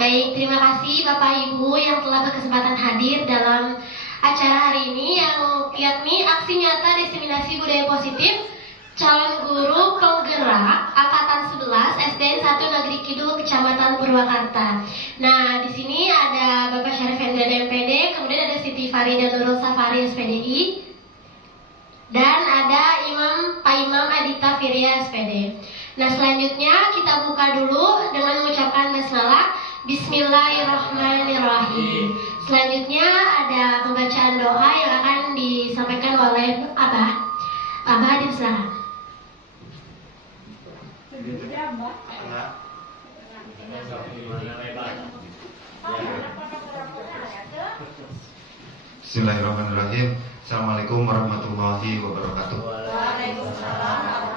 Baik, terima kasih Bapak Ibu yang telah berkesempatan hadir dalam acara hari ini yang yakni aksi nyata diseminasi budaya positif calon guru penggerak angkatan 11 SDN 1 Negeri Kidul Kecamatan Purwakarta. Nah, di sini ada Bapak Syarif Hendra MPD, kemudian ada Siti Farida Nurul Safari SPDI, dan ada Pak Imam Adita Firia SPD. Nah, selanjutnya kita buka dulu dengan mengucapkan basmalah. Bismillahirrahmanirrahim. Selanjutnya ada pembacaan doa yang akan disampaikan oleh Abah. Abah dipersilakan. Bismillahirrahmanirrahim. Assalamualaikum warahmatullahi wabarakatuh. Waalaikumsalam.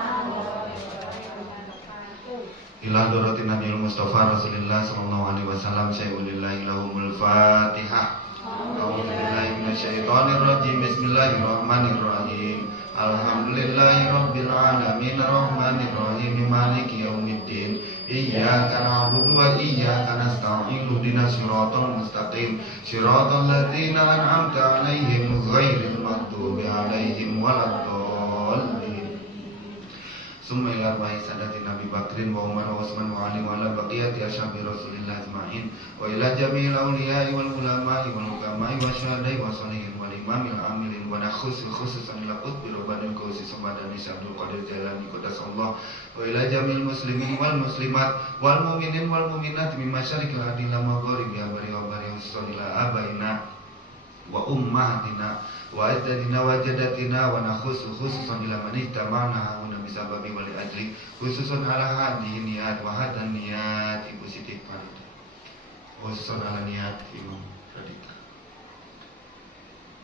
Ila dorotin Nabiul Mustafa Rasulullah sallallahu alaihi wasallam syai'ulillahi lahumul Fatihah. A'udzubillahi minasyaitonir rajim. Bismillahirrahmanirrahim. Alhamdulillahi rabbil alamin arrahmanir rahim maliki yaumiddin. Iyyaka na'budu wa iyyaka nasta'in. Ihdinas siratal mustaqim. Siratal ladzina an'amta 'alaihim ghairil maghdubi 'alaihim waladdallin. Summa ila arba'i sadati Nabi Bakrin wa Umar wa Utsman wa Ali wa ala baqiyati ashabi Rasulillah ajma'in wa ila jami'il awliya'i wal ulama'i wal hukama'i wa syuhada'i wa shalihin wal imamil amilin wa khususan ila qutbi Rabbanil Qausi Samadani Abdul Qadir Jailani Qadasallah wa ila jami'il muslimin wal muslimat wal mu'minin wal mu'minat min masyariqil ardi ila magharibi wa bari ila abaina wa ummahatina wa ajdadina wa jaddatina wa khususan ila man ihtamana hauna bisababi wal ajli khususan ala hadhihi niyat wa hadan niyat Ibu Siti Farida khususan ala niyat Ibu Radita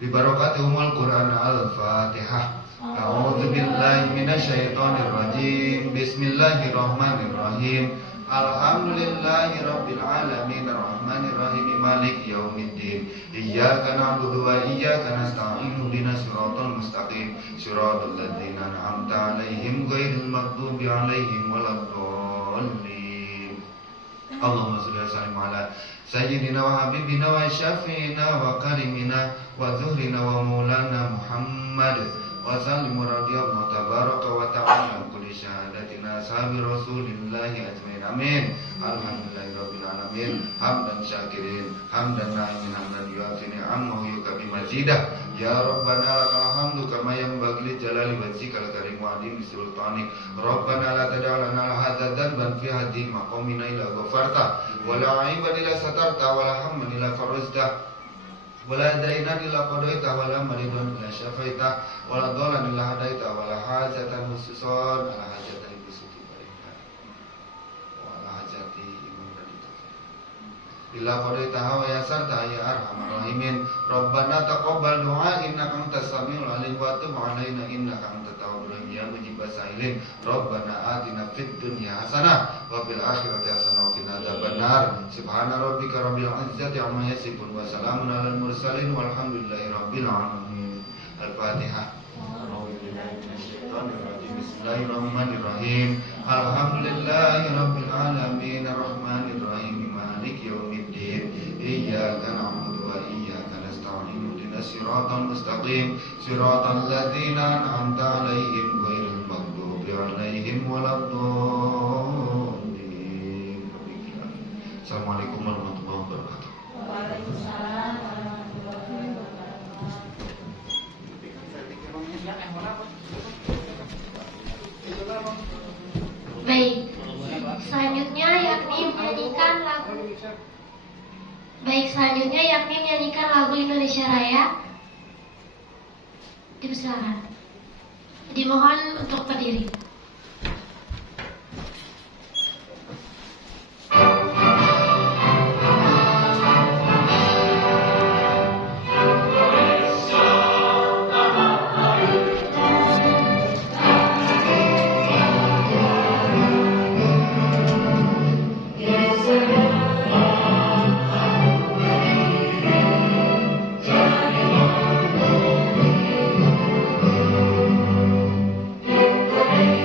bi barakatul Quran al-Fatihah. A'udzu billahi minasyaitonir rajim. Bismillahirrahmanirrahim. Alhamdulillahi rabbil alamin arrahmanir rahim maliki yaumiddin. Iyyaka na'budu wa iyyaka nasta'in. Ihdinas siratal mustaqim. Siratal ladzina an'amta 'alaihim ghairil maghdubi 'alaihim waladdallin. Allahumma shalli wa sallim ala sayyidina wa habibina wa syafi'ina wa karimina wa zuhrina wa maulana Muhammad wa sallim radhiyallahu tabaraka wa ta'ala kulli syahadatina sahabi Rasulillahi ajmain. Amin. Alhamdulillahirabbil alamin hamdan syakirin hamdan na'imin hamdan yu'afini amma yukabi mazidah. Ya Rabbana lakal hamdu kama yanbaghi li jalali wajhikal karim wa adimi sultanik. Rabbana la tad'alna hadza dhanban fi hadhihi maqamina illa ghafarta wa la 'aiban illa satarta wa la hamman illa farajta wala dainan illa qadaita wala maridan illa syafaita wala dhalan illa hadaita wala hajatan khususan ala hajati Ibu Siti Farida wala hajati Ibu Radita illa qadaita wa yasarta ya arhamar rahimin. Rabbana taqabbal du'a innaka antas samiul alim wa tub 'alaina innaka antat tawwabur rahim ya mujibas sa'ilin. Rabbana atina fid dunya hasanah wa fil akhirati hasanah wa qina adzabannar. Subhana rabbika rabbil izzati amma yasifun wa salamun alal mursalin walhamdulillahi rabbil alamin. Al-Fatihah. Bismillahirrahmanirrahim. Alhamdulillahi rabbil alamin arrahmanir rahim maliki yaumiddin. Iyyaka na'budu wa iyyaka nasta'in. Ihdinas siratal mustaqim. Siratal ladzina an'amta 'alaihim ghairil maghdubi 'alaihim waladdallin. Assalamualaikum warahmatullahi wabarakatuh. Waalaikumsalam. Baik, selanjutnya yakni menyanyikan lagu Indonesia Raya. Dipersilakan. Dimohon untuk berdiri. Thank you.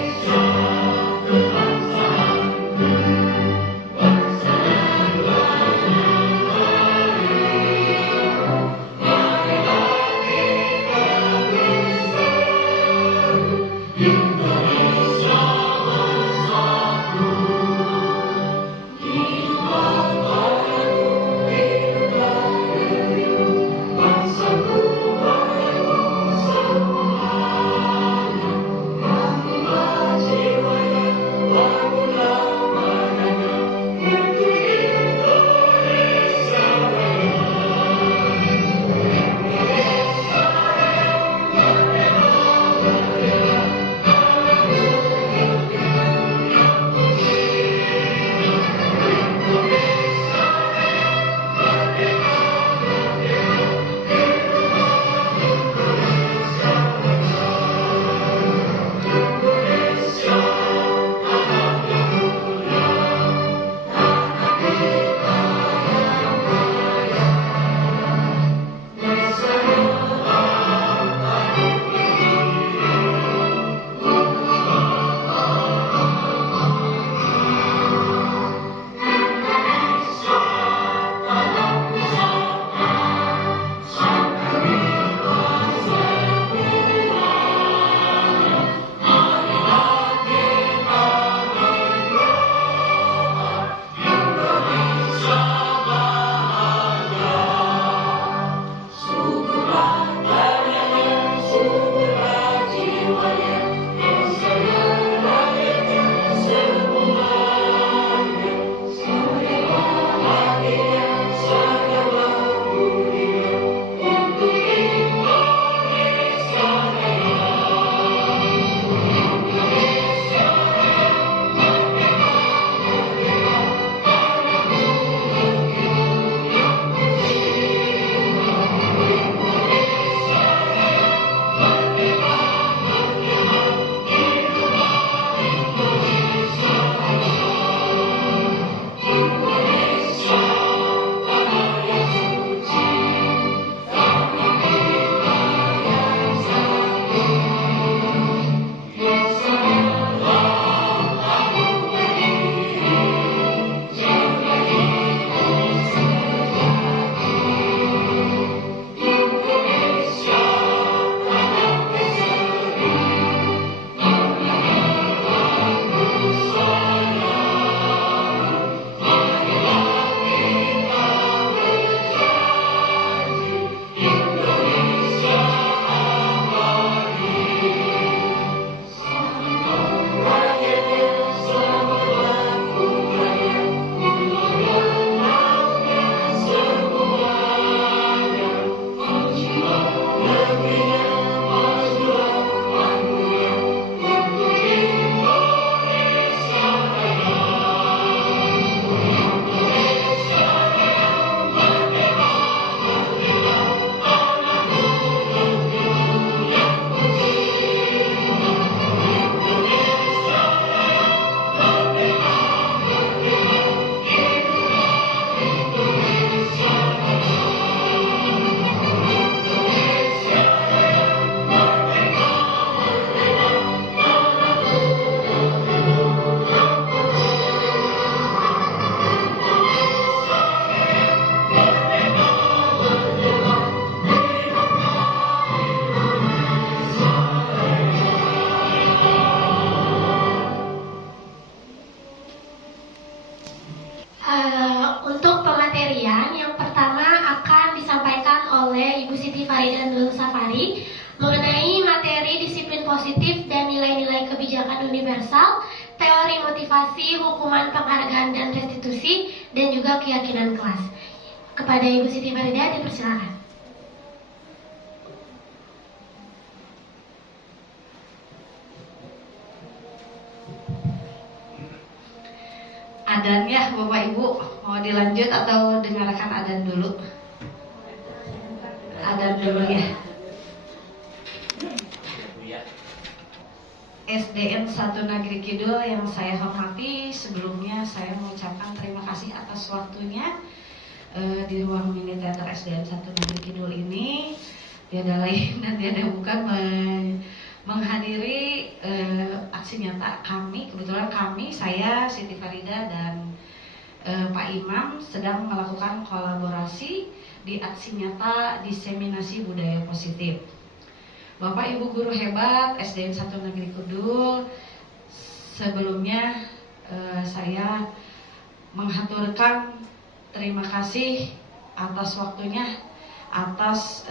Untuk pematerian yang pertama akan disampaikan oleh Ibu Siti Farida Nurul Safari mengenai materi disiplin positif dan nilai-nilai kebijakan universal, teori motivasi, hukuman, penghargaan dan restitusi, dan juga keyakinan kelas. Kepada Ibu Siti Farida dipersilakan. Adan ya Bapak Ibu, mau dilanjut atau dengarkan adan dulu? Adan dulu ya. SDN 1 Negeri Kidul yang saya hormati, sebelumnya saya mengucapkan terima kasih atas waktunya di ruang mini teater SDN 1 Negeri Kidul ini. Tiada lain dan tiada bukan menghadiri aksi nyata kami. Kebetulan saya Siti Farida dan Pak Imam sedang melakukan kolaborasi di aksi nyata diseminasi budaya positif. Bapak Ibu guru hebat SDN 1 Negeri Kidul, sebelumnya saya menghaturkan terima kasih atas waktunya, atas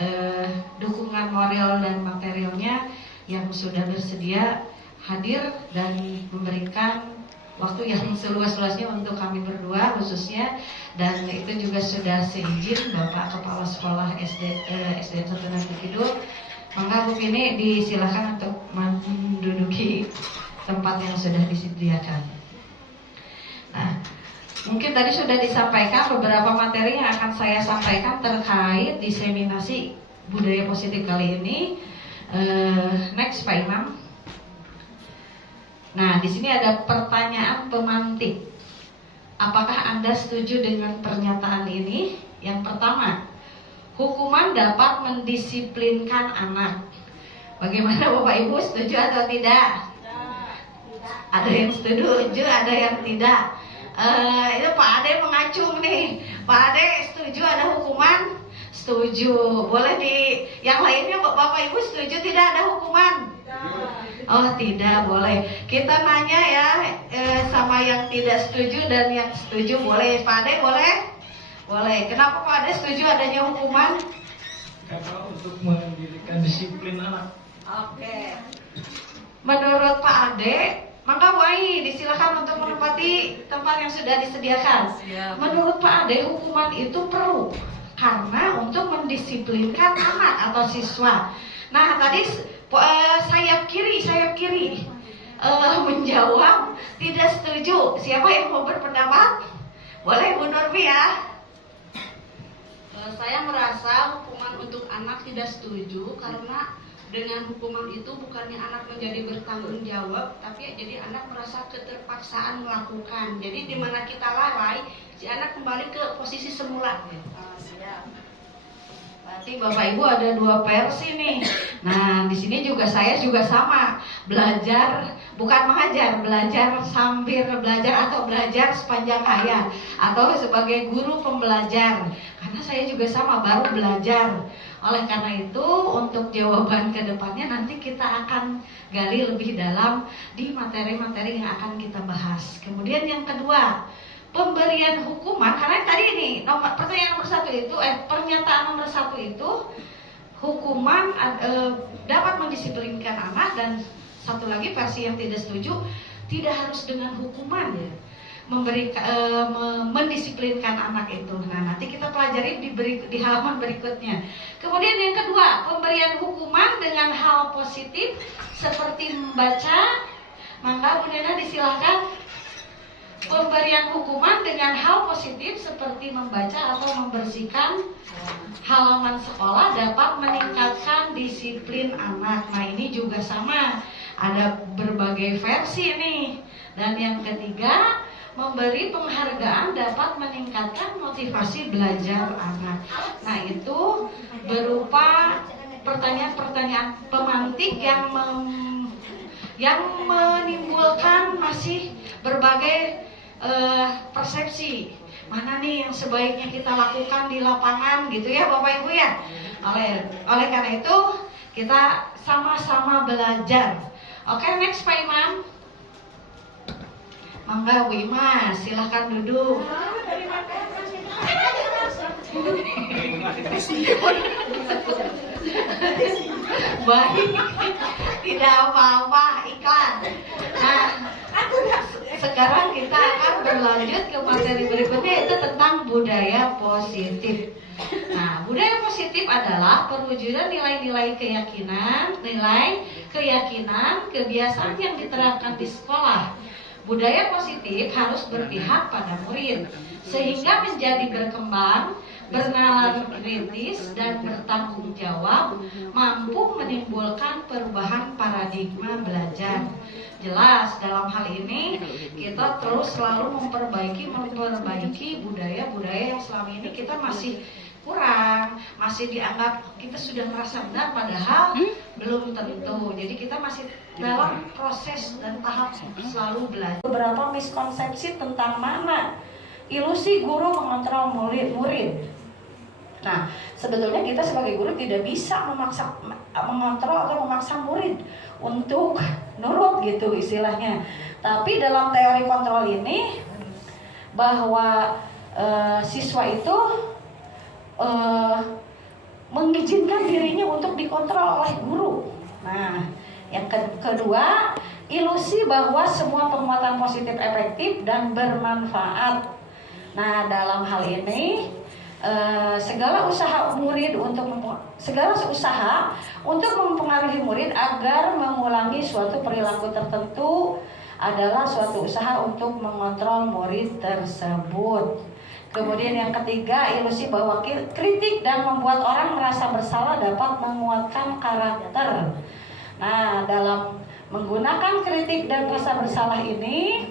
dukungan moral dan materialnya yang sudah bersedia hadir dan memberikan waktu yang seluas-luasnya untuk kami berdua khususnya, dan itu juga sudah seizin Bapak Kepala Sekolah SDN 1 Negeri Kidul. Maka Bu ini disilakan untuk menduduki tempat yang sudah disediakan. Nah, mungkin tadi sudah disampaikan beberapa materi yang akan saya sampaikan terkait diseminasi budaya positif kali ini. Next Pak Imam. Nah, di sini ada pertanyaan pemantik. Apakah Anda setuju dengan pernyataan ini? Yang pertama, hukuman dapat mendisiplinkan anak. Bagaimana Bapak Ibu, setuju atau tidak? Ada yang setuju, ada yang tidak. Itu Pak Ade mengacung nih. Pak Ade setuju ada hukuman? Setuju. Boleh yang lainnya Bapak Ibu setuju tidak ada hukuman? Oh tidak, boleh. Kita nanya ya sama yang tidak setuju dan yang setuju. Boleh Pak Ade, boleh? Boleh. Kenapa Pak Ade setuju adanya hukuman? Karena untuk mendirikan disiplin anak. Oke. Menurut Pak Ade, maka Wai disilakan untuk menempati tempat yang sudah disediakan. Menurut Pak Ade, hukuman itu perlu karena untuk mendisiplinkan anak atau siswa. Nah tadi sayap kiri menjawab tidak setuju. Siapa yang mau berpendapat? Boleh Bu Nurbi ya. Saya merasa hukuman untuk anak tidak setuju karena dengan hukuman itu bukannya anak menjadi bertanggung jawab, tapi jadi anak merasa keterpaksaan melakukan. Jadi di mana kita lalai, si anak kembali ke posisi semula. Berarti Bapak Ibu ada dua versi nih. Nah, di sini juga saya juga sama, belajar bukan mengajar, belajar sambil belajar atau belajar sepanjang hayat atau sebagai guru pembelajar. Karena saya juga sama baru belajar. Oleh karena itu, untuk jawaban ke depannya nanti kita akan gali lebih dalam di materi-materi yang akan kita bahas. Kemudian yang kedua, pemberian hukuman, karena tadi ini pertanyaan nomor satu itu, pernyataan nomor satu itu hukuman dapat mendisiplinkan anak, dan satu lagi versi yang tidak setuju tidak harus dengan hukuman ya mendisiplinkan anak itu. Nah nanti kita pelajari di halaman berikutnya. Kemudian yang kedua, pemberian hukuman dengan hal positif seperti membaca. Maka Bu Nena disilahkan. Pemberian hukuman dengan hal positif seperti membaca atau membersihkan halaman sekolah dapat meningkatkan disiplin anak. Nah ini juga sama, ada berbagai versi nih. Dan yang ketiga, memberi penghargaan dapat meningkatkan motivasi belajar anak. Nah itu berupa pertanyaan-pertanyaan pemantik yang menimbulkan masih berbagai persepsi. Mana nih yang sebaiknya kita lakukan di lapangan gitu ya Bapak Ibu ya. Oleh karena itu kita sama-sama belajar. Oke, next Pak Imam. Mangga Bu Ima, silahkan duduk. Baik, tidak apa-apa, iklan. Nah, sekarang kita akan berlanjut ke materi berikutnya, yaitu tentang budaya positif. Nah, budaya positif adalah perwujudan nilai-nilai keyakinan, kebiasaan yang diterapkan di sekolah. Budaya positif harus berpihak pada murid, sehingga menjadi berkembang, bernalar kritis, dan bertanggung jawab, mampu menimbulkan perubahan paradigma belajar. Jelas, dalam hal ini kita terus selalu memperbaiki budaya-budaya yang selama ini kita masih kurang, masih dianggap kita sudah merasa benar, padahal belum tentu. Jadi kita masih dalam proses dan tahap selalu belajar. Beberapa miskonsepsi tentang mana ilusi guru mengontrol murid. Nah, sebetulnya kita sebagai guru tidak bisa mengontrol atau memaksa murid untuk nurut gitu istilahnya. Tapi dalam teori kontrol ini bahwa siswa itu mengizinkan dirinya untuk dikontrol oleh guru. Nah, yang kedua, ilusi bahwa semua penguatan positif efektif dan bermanfaat. Nah, dalam hal ini segala usaha untuk mempengaruhi murid agar mengulangi suatu perilaku tertentu adalah suatu usaha untuk mengontrol murid tersebut. Kemudian yang ketiga, ilusi bahwa kritik dan membuat orang merasa bersalah dapat menguatkan karakter. Nah, dalam menggunakan kritik dan rasa bersalah ini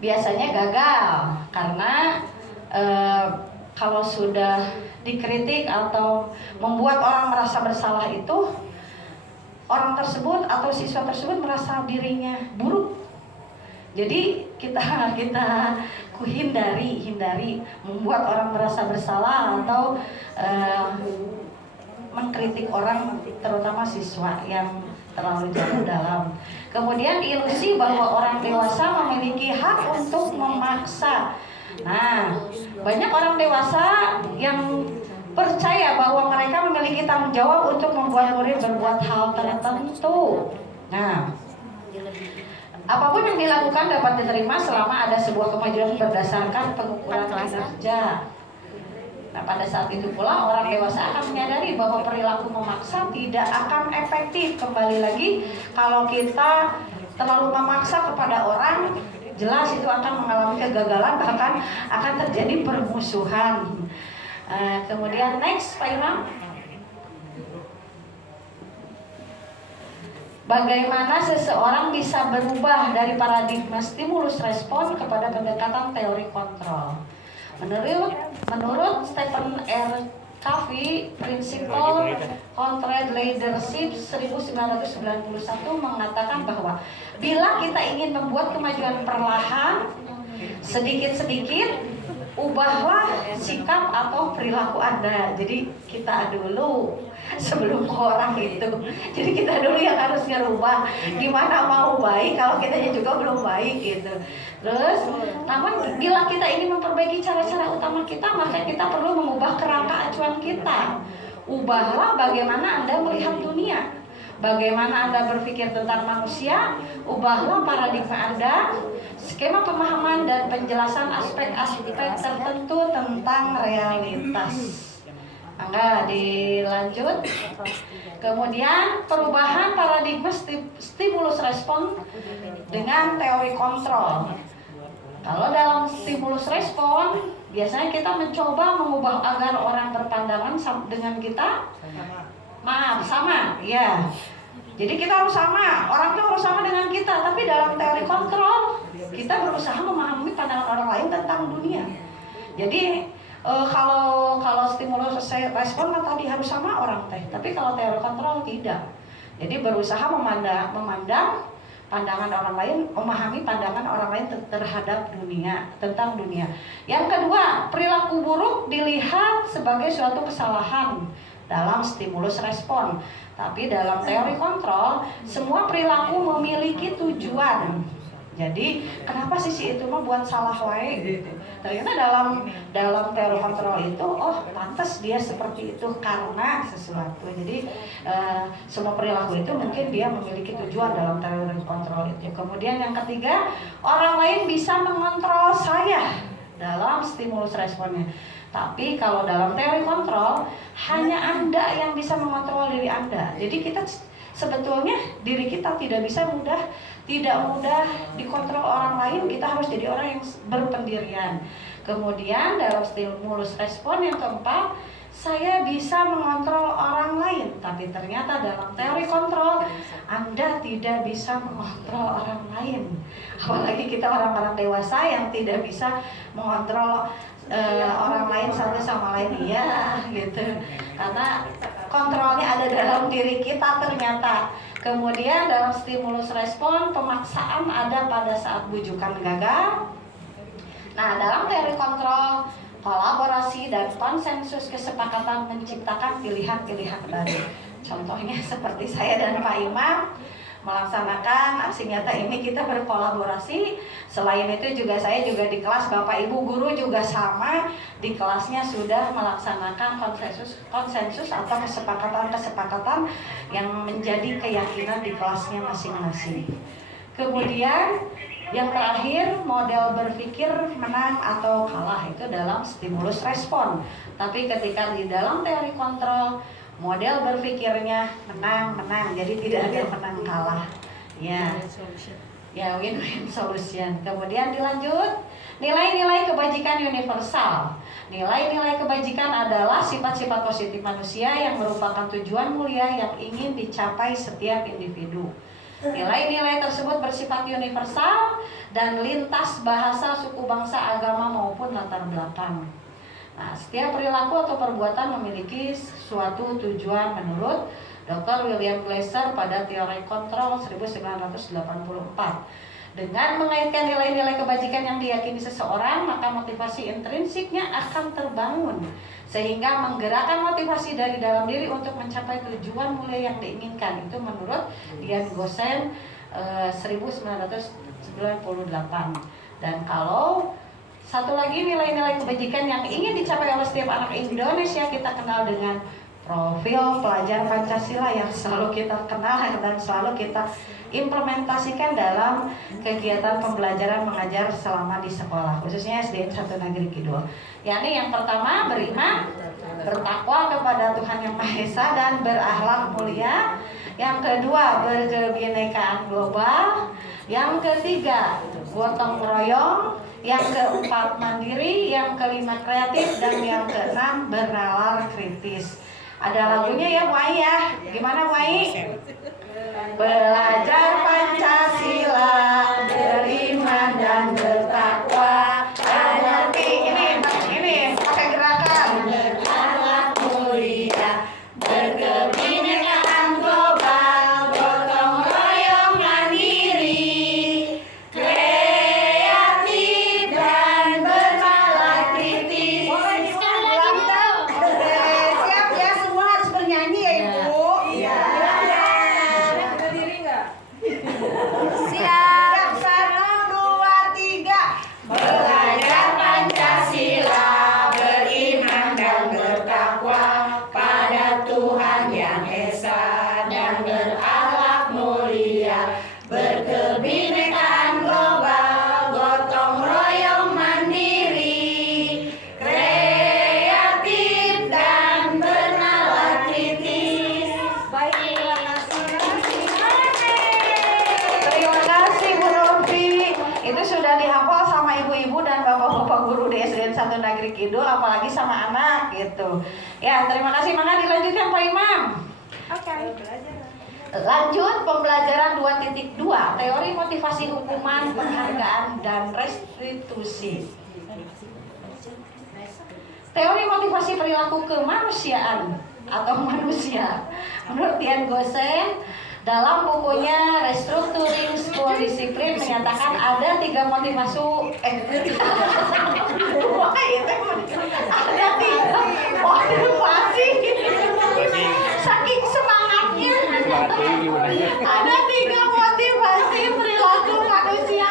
biasanya gagal karena kalau sudah dikritik atau membuat orang merasa bersalah itu, orang tersebut atau siswa tersebut merasa dirinya buruk. Jadi kita hindari membuat orang merasa bersalah atau mengkritik orang, terutama siswa yang terlalu jauh dalam. Kemudian ilusi bahwa orang dewasa memiliki hak untuk memaksa. Nah, banyak orang dewasa yang percaya bahwa mereka memiliki tanggung jawab untuk membuat murid berbuat hal tertentu. Nah, apapun yang dilakukan dapat diterima selama ada sebuah kemajuan berdasarkan pengukuran kinerja. Nah, pada saat itu pula orang dewasa akan menyadari bahwa perilaku memaksa tidak akan efektif. Kembali lagi, kalau kita terlalu memaksa kepada orang, jelas itu akan mengalami kegagalan, bahkan akan terjadi permusuhan. Kemudian next, Pak Imam. Bagaimana seseorang bisa berubah dari paradigma stimulus respon kepada pendekatan teori kontrol? Menurut Stephen R. Covey, Principle Controlled Leadership 1991 mengatakan bahwa bila kita ingin membuat kemajuan perlahan, sedikit-sedikit, ubahlah sikap atau perilaku Anda. Jadi kita dulu sebelum ke orang itu. Jadi kita dulu yang harus ngerubah. Gimana mau baik kalau kitanya juga belum baik gitu. Terus, namun bila kita ingin memperbaiki cara-cara utama kita, maka kita perlu mengubah kerangka acuan kita. Ubahlah bagaimana Anda melihat dunia, bagaimana Anda berpikir tentang manusia. Ubahlah paradigma Anda, skema pemahaman dan penjelasan aspek-aspek tertentu tentang realitas. Enggak, dilanjut. Kemudian perubahan paradigma stimulus respon dengan teori kontrol. Kalau dalam stimulus respon, biasanya kita mencoba mengubah agar orang berpandangan dengan kita sama, ya. Jadi kita harus sama, orang itu harus sama dengan kita. Tapi dalam teori kontrol, kita berusaha memahami pandangan orang lain tentang dunia. Jadi kalau stimulus respon kan tadi harus sama orang teh, tapi kalau teori kontrol tidak. Jadi berusaha memandang pandangan orang lain, memahami pandangan orang lain terhadap dunia, tentang dunia. Yang kedua, perilaku buruk dilihat sebagai suatu kesalahan dalam stimulus respon. Tapi dalam teori kontrol, semua perilaku memiliki tujuan. Jadi kenapa sih itu mah buat salah wae gitu. Ternyata dalam teori kontrol itu, oh pantas dia seperti itu karena sesuatu. Jadi semua perilaku itu mungkin dia memiliki tujuan dalam teori kontrol itu. Kemudian yang ketiga, orang lain bisa mengontrol saya dalam stimulus responnya. Tapi kalau dalam teori kontrol, hanya Anda yang bisa mengontrol diri Anda. Jadi kita sebetulnya diri kita tidak mudah dikontrol orang lain. Kita harus jadi orang yang berpendirian. Kemudian dalam stimulus respon yang keempat, saya bisa mengontrol orang lain. Tapi ternyata dalam teori kontrol, Anda tidak bisa mengontrol orang lain. Apalagi kita orang-orang dewasa yang tidak bisa mengontrol orang lain satu sama lain, iya gitu. Karena kontrolnya ada dalam diri kita ternyata. Kemudian dalam stimulus respon, pemaksaan ada pada saat bujukan gagal. Nah, dalam teori kontrol, kolaborasi dan konsensus kesepakatan menciptakan pilihan-pilihan baru. Contohnya seperti saya dan Pak Imam melaksanakan aksi nyata ini, kita berkolaborasi. Selain itu juga saya juga di kelas, Bapak Ibu guru juga sama, di kelasnya sudah melaksanakan konsensus atau kesepakatan yang menjadi keyakinan di kelasnya masing-masing. Kemudian yang terakhir, model berpikir menang atau kalah itu dalam stimulus respon. Tapi ketika di dalam teori kontrol, model berpikirnya menang-menang, jadi tidak ada menang kalah. Ya, win-win solution. Kemudian dilanjut, nilai-nilai kebajikan universal. Nilai-nilai kebajikan adalah sifat-sifat positif manusia yang merupakan tujuan mulia yang ingin dicapai setiap individu. Nilai-nilai tersebut bersifat universal dan lintas bahasa, suku, bangsa, agama maupun latar belakang. Nah, setiap perilaku atau perbuatan memiliki suatu tujuan menurut Dr. William Glasser pada teori kontrol 1984. Dengan mengaitkan nilai-nilai kebajikan yang diyakini seseorang, maka motivasi intrinsiknya akan terbangun sehingga menggerakkan motivasi dari dalam diri untuk mencapai tujuan mulia yang diinginkan. Itu menurut Dian Gosen 1998. Dan kalau satu lagi nilai-nilai kebajikan yang ingin dicapai oleh setiap anak Indonesia, kita kenal dengan profil pelajar Pancasila yang selalu kita kenal dan selalu kita implementasikan dalam kegiatan pembelajaran mengajar selama di sekolah, khususnya SDN 1 Negeri Kidul. Yakni yang pertama, beriman, bertakwa kepada Tuhan Yang Maha Esa dan berakhlak mulia. Yang kedua, berkebinekaan global. Yang ketiga, gotong royong. Yang keempat, mandiri. Yang kelima, kreatif. Dan yang keenam, bernalar kritis. Ada lagunya ya, Bu Ai ya. Gimana Bu Ai? Belajar Pancasila, beriman dan bertakwa. Ini pakai gerakan. Berakhlak mulia, berkebinekaan global, gotong royong mandiri, kreatif dan bernalar kritis. Siap ya, semua harus bernyanyi ya Ibu. Iya. Siap, 1, 2, 3. Belajar Pancasila, beriman dan bertakwa pada Tuhan Yang Esa dan berakhlak mulia, berkebinekaan global, gotong royong mandiri, kreatif dan bernalar kritis. Baik, terima kasih Bu Rofi. Itu sudah dihafal sama ibu-ibu dan bapak-bapak guru di SDN 1 Negeri Kidul, apalagi sama anak gitu. Ya, terima kasih. Maka dilanjutkan Pak Imam. Oke. Lanjut pembelajaran 2.2, teori motivasi hukuman, penghargaan dan restitusi. Teori motivasi perilaku kemanusiaan atau manusia. Menurut Dian Gosen, dalam bukunya Restructuring School Discipline menyatakan ada 3 motivasi saking semangatnya ada 3 motivasi perilaku manusia.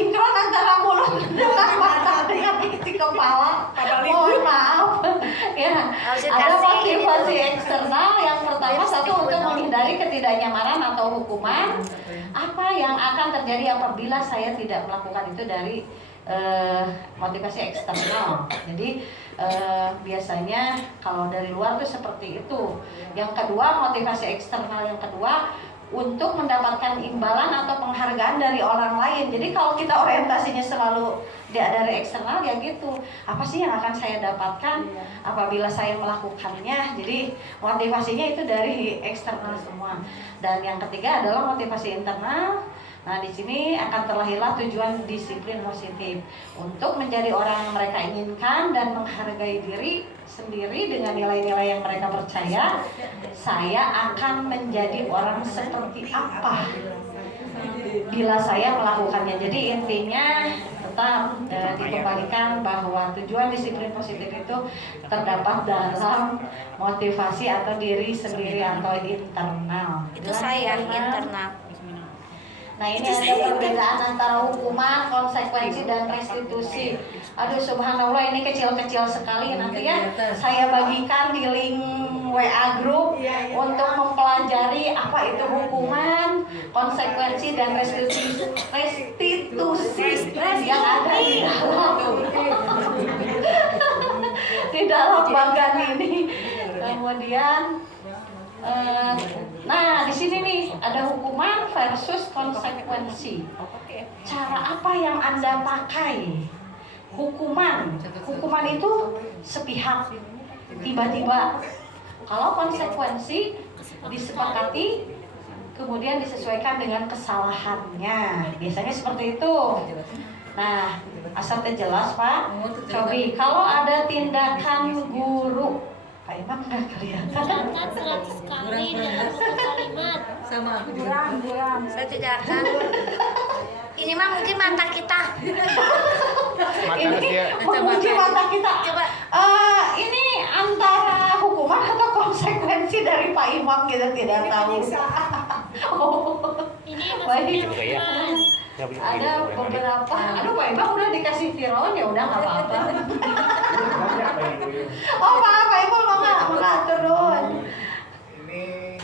sinkron antara mulut dengan mata dengan isi kepala. Mohon maaf. Ya, ada motivasi eksternal. Yang pertama, satu, untuk menghindari ketidaknyamanan atau hukuman. Apa yang akan terjadi apabila saya tidak melakukan itu dari motivasi eksternal. Jadi biasanya kalau dari luar tuh seperti itu. Yang kedua, motivasi eksternal yang kedua, untuk mendapatkan imbalan atau penghargaan dari orang lain. Jadi kalau kita orientasinya selalu dari eksternal, ya gitu, apa sih yang akan saya dapatkan apabila saya melakukannya. Jadi motivasinya itu dari eksternal semua. Dan yang ketiga adalah motivasi internal. Nah, di sini akan terlahirlah tujuan disiplin positif untuk menjadi orang yang mereka inginkan dan menghargai diri sendiri dengan nilai-nilai yang mereka percaya. Saya akan menjadi orang seperti apa bila saya melakukannya. Jadi intinya tetap dikembalikan bahwa tujuan disiplin positif itu terdapat dalam motivasi atau diri sendiri atau internal. Itu saya internal. Nah, ini ada perbedaan antara hukuman, konsekuensi, dan restitusi. Aduh, subhanallah, ini kecil-kecil sekali. Nanti ya saya bagikan di link WA group untuk mempelajari apa itu hukuman, konsekuensi, dan restitusi yang ada di dalam bagan ini. Kemudian nah, di sini nih ada hukuman versus konsekuensi. Cara apa yang Anda pakai? Hukuman itu sepihak, tiba-tiba. Kalau konsekuensi disepakati, kemudian disesuaikan dengan kesalahannya. Biasanya seperti itu. Nah, asal jelas Pak. Cobi, kalau ada tindakan guru, Pak Imam nggak kelihatan. Catat 100 kali dalam satu kalimat. Sama aku juga. Saya tidak akan. Ini mah mungkin mata kita. Ini menguji mata kita. Coba. Ini antara hukuman atau konsekuensi dari Pak Imam, kita tidak tahu. Ini Baik. maksudnya apa? Ada beberapa. Aduh, Pak Imam udah dikasih tiron, ya udah nggak apa-apa. Oh, Pak Imam nggak turun. Ini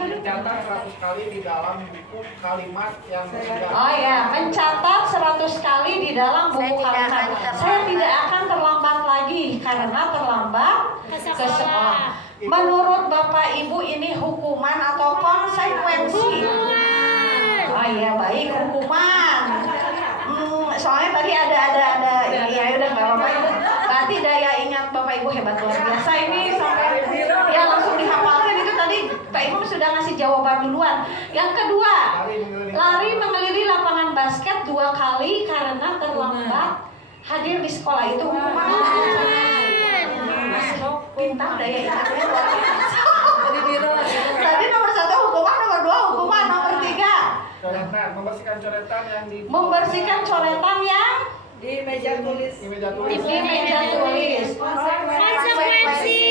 dicatat 100 kali di dalam buku kalimat yang tidak. Oh ya, mencatat 100 kali di dalam buku kalimat. Saya tidak akan terlambat lagi karena terlambat ke sekolah. Menurut Bapak Ibu ini hukuman atau konsekuensi? Oh iya, baik, hukuman. Soalnya tadi ada ya udah nggak apa-apa. Berarti daya ingat Bapak Ibu hebat luar biasa ini, sampai ya langsung dihafalkan. Itu tadi Pak Imam sudah ngasih jawaban duluan. Yang kedua, lari mengelilingi lapangan basket 2 kali karena terlambat hadir di sekolah, itu hukuman. Pintar, daya ingatnya luar biasa. Tadi nomor 1 hukuman, nomor 2 hukuman, nomor 3 Membersihkan coretan yang di membersihkan coretan yang Di meja tulis. di meja tulis. di meja tulis. Konsekuensi.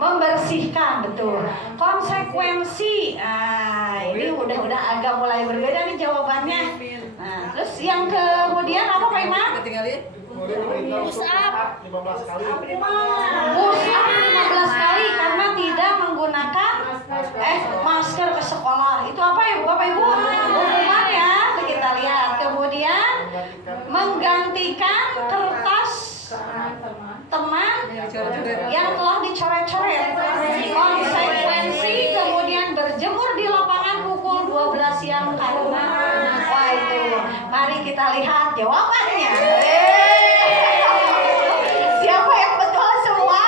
Membersihkan, betul. Konsekuensi, ini udah agak mulai berbeda nih jawabannya. Nah, terus yang kemudian apa Pak Imam? Ketinggalin. Kemudian diperintah untuk Push up. 15 kali. Push up 15 kali karena tidak menggunakan masker ke sekolah. Itu apa ya Bapak Ibu? Hukuman ya. Kita lihat. Kemudian menggantikan kertas teman yang telah dicoret-coret. Konsekuensi kemudian berjemur di lapangan pukul 12 siang karena wah itu. Mari kita lihat jawabannya. Siapa yang betul semua?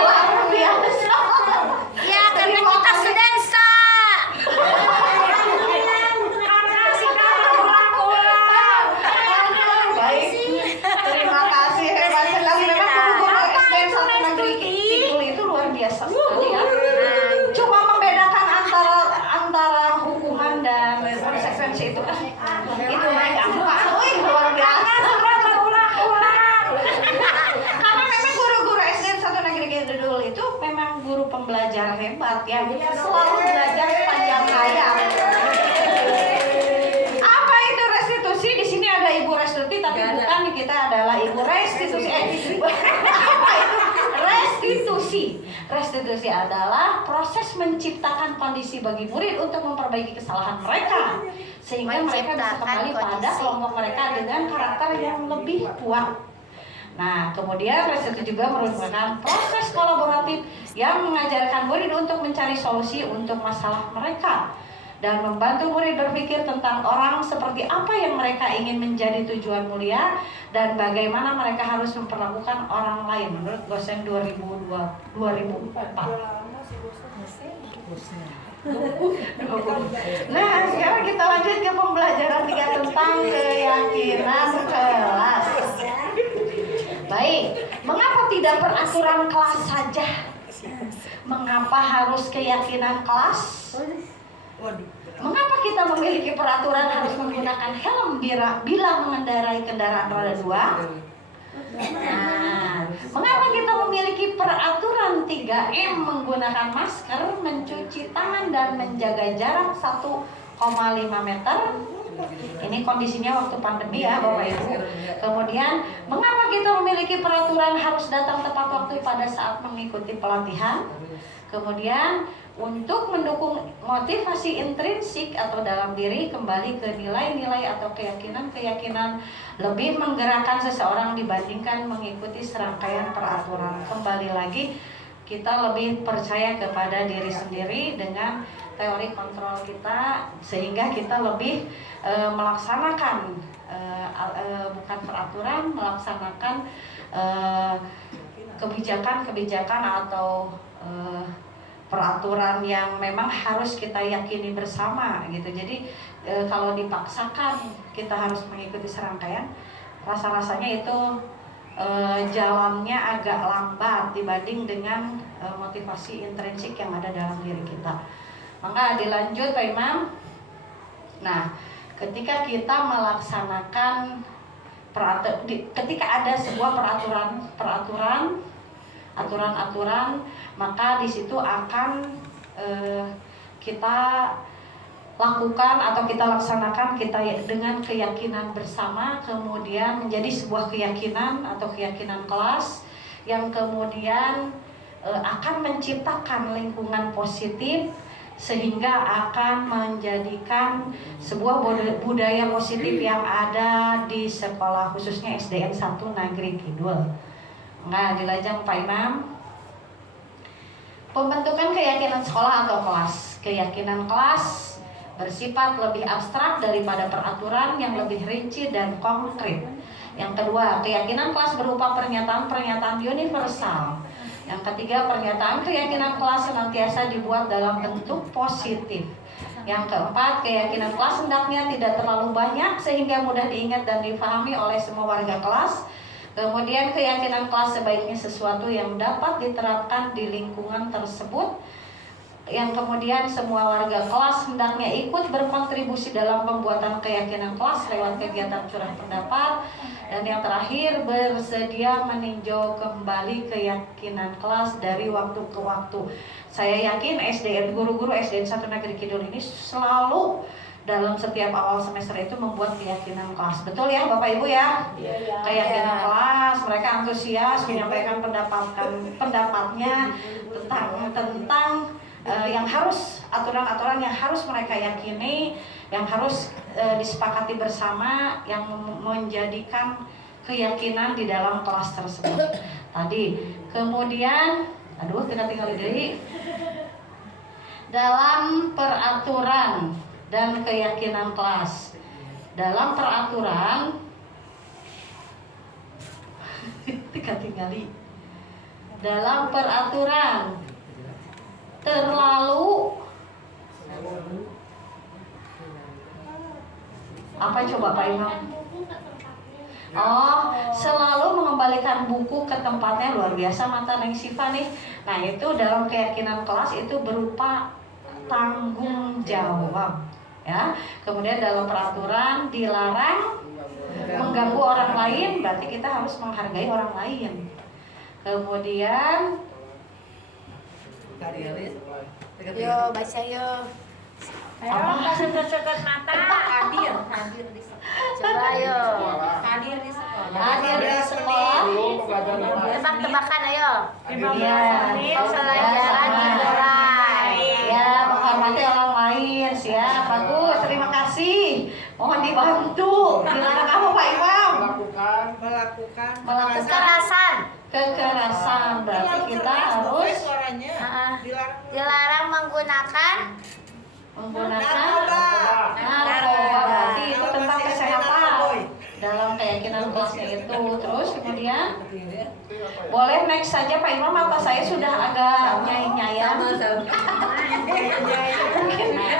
Luar biasa. Ya, karena kita sedang sah. Baik, terima kasih, hebat sekali. Memang guru-guru SD 1 Negeri Kidul itu luar biasa sekali ya. Cuma membedakan antara hukuman dan konsekuensi itu kan itu naik angka. Wih, luar biasa. Karena memang guru-guru SD 1 Negeri Kidul itu memang guru pembelajar hebat yang selalu belajar sepanjang hayat. Restitusi adalah proses menciptakan kondisi bagi murid untuk memperbaiki kesalahan mereka sehingga mereka bisa kembali pada kelompok mereka dengan karakter yang lebih kuat. Nah, kemudian restitusi juga merupakan proses kolaboratif yang mengajarkan murid untuk mencari solusi untuk masalah mereka dan membantu murid berpikir tentang orang seperti apa yang mereka ingin menjadi tujuan mulia dan bagaimana mereka harus memperlakukan orang lain menurut dosen 2004. Nah, sekarang kita lanjut ke pembelajaran 3 tentang keyakinan kelas. Baik, mengapa tidak peraturan kelas saja? Mengapa harus keyakinan kelas? Mengapa kita memiliki peraturan harus menggunakan helm bila mengendarai kendaraan roda 2? Nah, mengapa kita memiliki peraturan 3M menggunakan masker, mencuci tangan, dan menjaga jarak 1,5 meter? Ini kondisinya waktu pandemi ya Bapak Ibu. Kemudian, mengapa kita memiliki peraturan harus datang tepat waktu pada saat mengikuti pelatihan? Kemudian, untuk mendukung motivasi intrinsik atau dalam diri kembali ke nilai-nilai atau keyakinan-keyakinan lebih menggerakkan seseorang dibandingkan mengikuti serangkaian peraturan. Kembali lagi, kita lebih percaya kepada diri sendiri dengan teori kontrol kita sehingga kita lebih melaksanakan bukan peraturan, melaksanakan kebijakan-kebijakan atau peraturan yang memang harus kita yakini bersama gitu. Jadi kalau dipaksakan kita harus mengikuti serangkaian, rasa-rasanya itu jalannya agak lambat dibanding dengan motivasi intrinsik yang ada dalam diri kita. Maka dilanjut Pak Imam. Nah, ketika kita melaksanakan ketika ada sebuah aturan-aturan, maka di situ akan kita lakukan atau kita laksanakan dengan keyakinan bersama, kemudian menjadi sebuah keyakinan atau keyakinan kelas yang kemudian akan menciptakan lingkungan positif sehingga akan menjadikan sebuah budaya positif yang ada di sekolah khususnya SDN 1 Negeri Kidul. Nah, dilajang Pak Imam. Pembentukan keyakinan sekolah atau kelas. Keyakinan kelas bersifat lebih abstrak daripada peraturan yang lebih rinci dan konkret. Yang kedua, keyakinan kelas berupa pernyataan-pernyataan universal. Yang ketiga, pernyataan keyakinan kelas senantiasa dibuat dalam bentuk positif. Yang keempat, keyakinan kelas hendaknya tidak terlalu banyak sehingga mudah diingat dan difahami oleh semua warga kelas. Kemudian keyakinan kelas sebaiknya sesuatu yang dapat diterapkan di lingkungan tersebut. Yang kemudian semua warga kelas hendaknya ikut berkontribusi dalam pembuatan keyakinan kelas lewat kegiatan curah pendapat. Dan yang terakhir, bersedia meninjau kembali keyakinan kelas dari waktu ke waktu. Saya yakin guru-guru SDN 1 Negeri Kidul ini selalu dalam setiap awal semester itu membuat keyakinan kelas. Betul ya Bapak Ibu ya? Keyakinan kelas, mereka antusias menyampaikan pendapatnya tentang yang harus aturan-aturan yang harus mereka yakini, yang harus disepakati bersama, yang menjadikan keyakinan di dalam kelas tersebut. Tadi, kemudian, kita tinggal dari dalam peraturan dan keyakinan kelas. Dalam peraturan, tinggali. Dalam peraturan terlalu apa coba Pak Imam? Selalu mengembalikan buku ke tempatnya, luar biasa mata Neng Siva nih. Nah, itu dalam keyakinan kelas itu berupa tanggung jawab, ya. Kemudian dalam peraturan dilarang mengganggu orang lain, berarti kita harus menghargai orang lain. Kemudian Yo, baca yo. Sekat mata. Hadir di sekolah. Coba yo. Hadir di sekolah. Hadir di sekolah. Belum pelajaran Tebak-tebakan ayo. Pembelajaran dimulai. Ya, menghormati orang lain. Siap, bagus. Terima kasih. Mohon dibantu. Dilarang apa Pak Imam? Melakukan kekerasan. Berarti kita harus Dilarang menggunakan narkoba. Berarti itu tentang kesehatan dalam keyakinan kelasnya itu. Terus kemudian boleh next saja Pak Imam, mata saya sudah agak nyai-nyayang.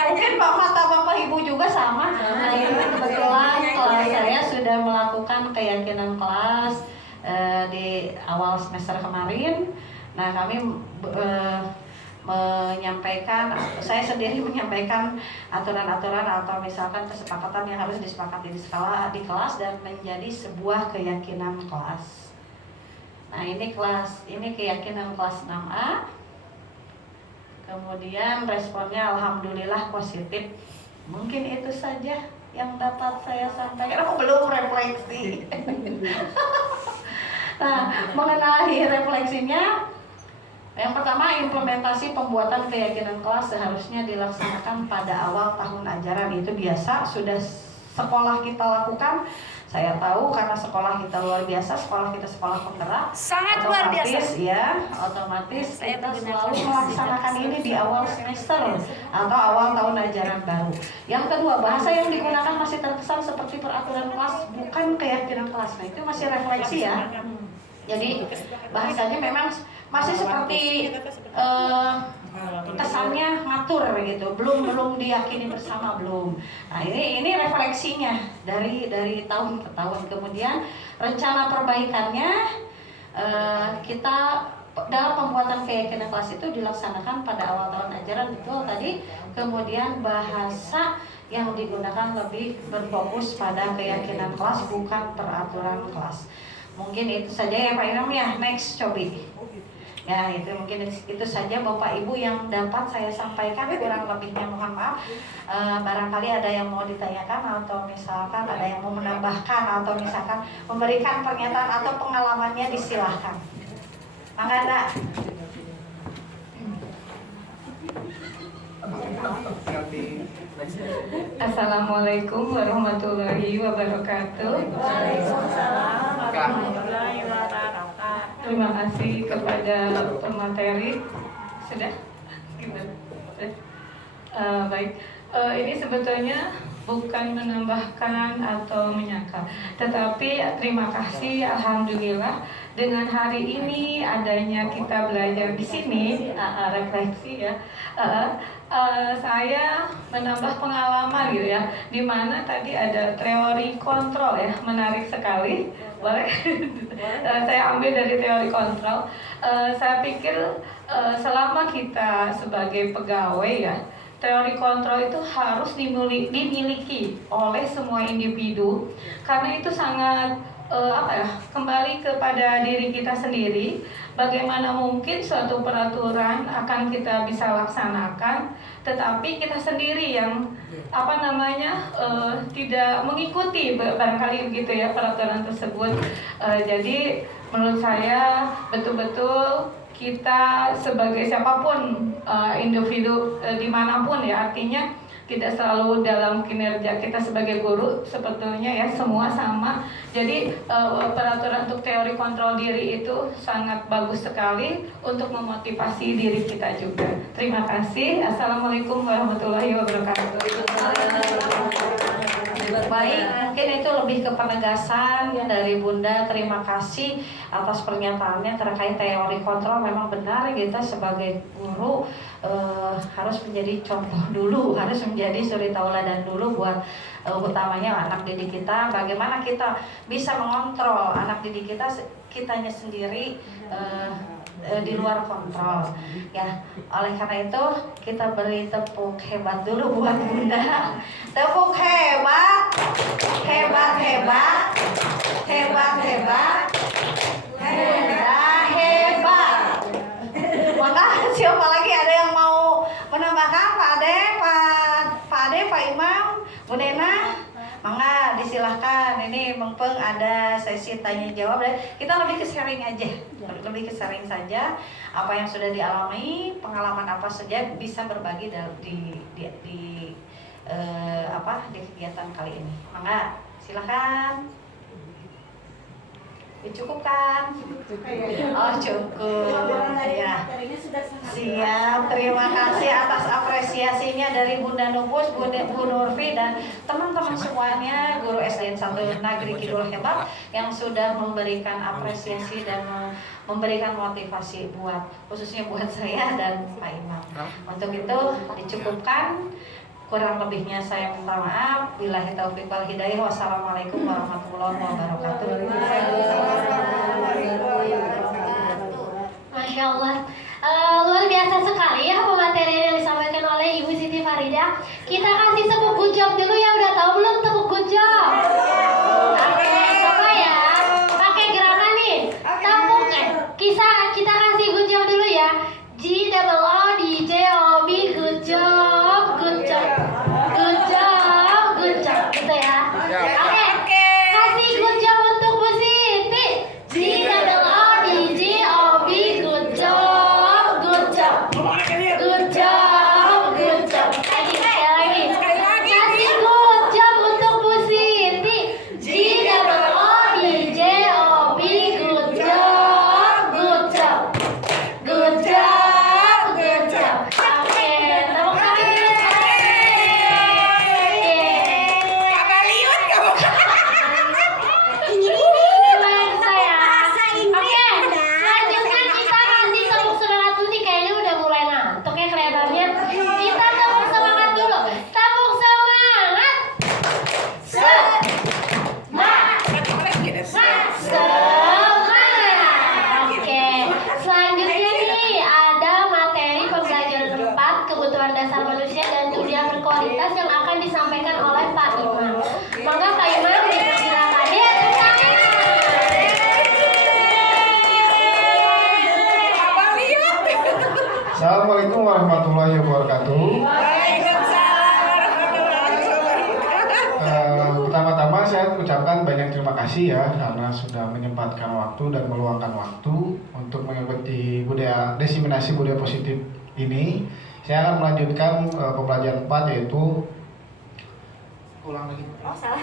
Mungkin mata Bapak Ibu juga sama. Nah ini kebetulan kelas saya sudah melakukan keyakinan kelas di awal semester kemarin. Nah kami menyampaikan, saya sendiri menyampaikan aturan-aturan atau misalkan kesepakatan yang harus disepakati di kelas dan menjadi sebuah keyakinan kelas. Nah ini keyakinan kelas 6A. Kemudian responnya alhamdulillah positif. Mungkin itu saja yang dapat saya sampaikan. Aku belum refleksi. Nah mengenai refleksinya, yang pertama, implementasi pembuatan keyakinan kelas seharusnya dilaksanakan pada awal tahun ajaran. Itu biasa, sudah sekolah kita lakukan. Saya tahu karena sekolah kita luar biasa, sekolah kita sekolah penggerak. sangat luar biasa. Otomatis kita selalu melaksanakan ini di awal semester atau awal tahun ajaran baru. Yang kedua, bahasa yang digunakan masih terkesan seperti peraturan kelas, bukan keyakinan kelas. Nah itu masih refleksi ya. Jadi bahasanya memang masih seperti kesannya ngatur gitu, belum diyakini bersama belum. Nah ini refleksinya dari tahun ke tahun. Kemudian rencana perbaikannya kita dalam pembuatan keyakinan kelas itu dilaksanakan pada awal tahun ajaran, betul tadi. Kemudian bahasa yang digunakan lebih berfokus pada keyakinan kelas, bukan peraturan kelas. Mungkin itu saja ya Pak Imam ya. Next Cobi. Ya itu mungkin itu saja Bapak Ibu yang dapat saya sampaikan, kurang lebihnya mohon maaf. Barangkali ada yang mau ditanyakan atau misalkan ada yang mau menambahkan atau misalkan memberikan pernyataan atau pengalamannya, disilahkan. Mangga ada. Assalamualaikum warahmatullahi wabarakatuh. Terima kasih kepada pemateri. Sudah? Gimana? Baik. Ini sebetulnya bukan menambahkan atau menyangkal, tetapi terima kasih, alhamdulillah dengan hari ini adanya kita belajar di sini, refleksi ya. Saya menambah pengalaman gitu ya, di mana tadi ada teori kontrol ya, menarik sekali. Boleh? Saya ambil dari teori kontrol. Saya pikir selama kita sebagai pegawai ya, teori kontrol itu harus dimiliki oleh semua individu, karena itu sangat kembali kepada diri kita sendiri. Bagaimana mungkin suatu peraturan akan kita bisa laksanakan, tetapi kita sendiri yang tidak mengikuti barangkali begitu ya peraturan tersebut. Jadi menurut saya betul-betul kita sebagai siapapun individu dimanapun ya, artinya tidak selalu dalam kinerja kita sebagai guru, sebetulnya ya semua sama. Jadi peraturan untuk teori kontrol diri itu sangat bagus sekali untuk memotivasi diri kita juga. Terima kasih. Assalamualaikum warahmatullahi wabarakatuh. Baik, mungkin itu lebih ke penegasan dari Bunda. Terima kasih atas pernyataannya terkait teori kontrol. Memang benar kita sebagai guru harus menjadi contoh dulu, harus menjadi suri tauladan dulu buat utamanya anak didik kita. Bagaimana kita bisa mengontrol anak didik kitanya sendiri di luar kontrol ya. Oleh karena itu kita beri tepuk hebat dulu buat Bunda. Tepuk hebat, hebat, hebat, hebat, hebat, hebat. Maka siapa lagi ada yang mau menambahkan? Pak Ade, Pak Imam, Bu Nena, mangga disilahkan. Ini mumpung ada sesi tanya jawab, kita lebih ke sharing aja, lebih ke sharing saja. Apa yang sudah dialami, pengalaman apa saja bisa berbagi di kegiatan kali ini. Mangga, silakan. Dicukupkan? Oh cukup. Ya. Siap. Terima kasih atas apresiasinya dari Bunda Nubus, Bu Nurfi dan teman-teman semuanya guru SDN 1 Negeri Kidul hebat yang sudah memberikan apresiasi dan memberikan motivasi khususnya buat saya dan Pak Imam. Untuk itu dicukupkan. Kurang lebihnya saya minta maaf. Billahi taufiq wal hidayah. Wassalamualaikum warahmatullahi wabarakatuh. Masya Allah, luar biasa sekali ya pematerian yang disampaikan oleh Ibu Siti Farida. Kita kasih tepuk good job dulu ya. Udah tahu belum tepuk good job? Oke, coba ya. Pakai gerakan nih. Tepuk kita kasih good job dulu ya. G double O D J O B, good job, good job, good job, good job, gitu ya. Oke, kasih good job untuk Bu Siti. G double O D J O B, good job, good job, good job, good job. Lagi. Kasih good job untuk Bu Siti. G double O D J O B, good job, good job, good job. Yang akan disampaikan oleh Pak Imam. Maka Pak Imam dipersilakan. Assalamualaikum warahmatullahi wabarakatuh. Pertama-tama saya ucapkan banyak terima kasih ya karena sudah menyempatkan waktu dan meluangkan waktu untuk mengikuti diseminasi budaya positif ini. Saya akan melanjutkan pembelajaran 4 yaitu ulang lagi. Oh salah.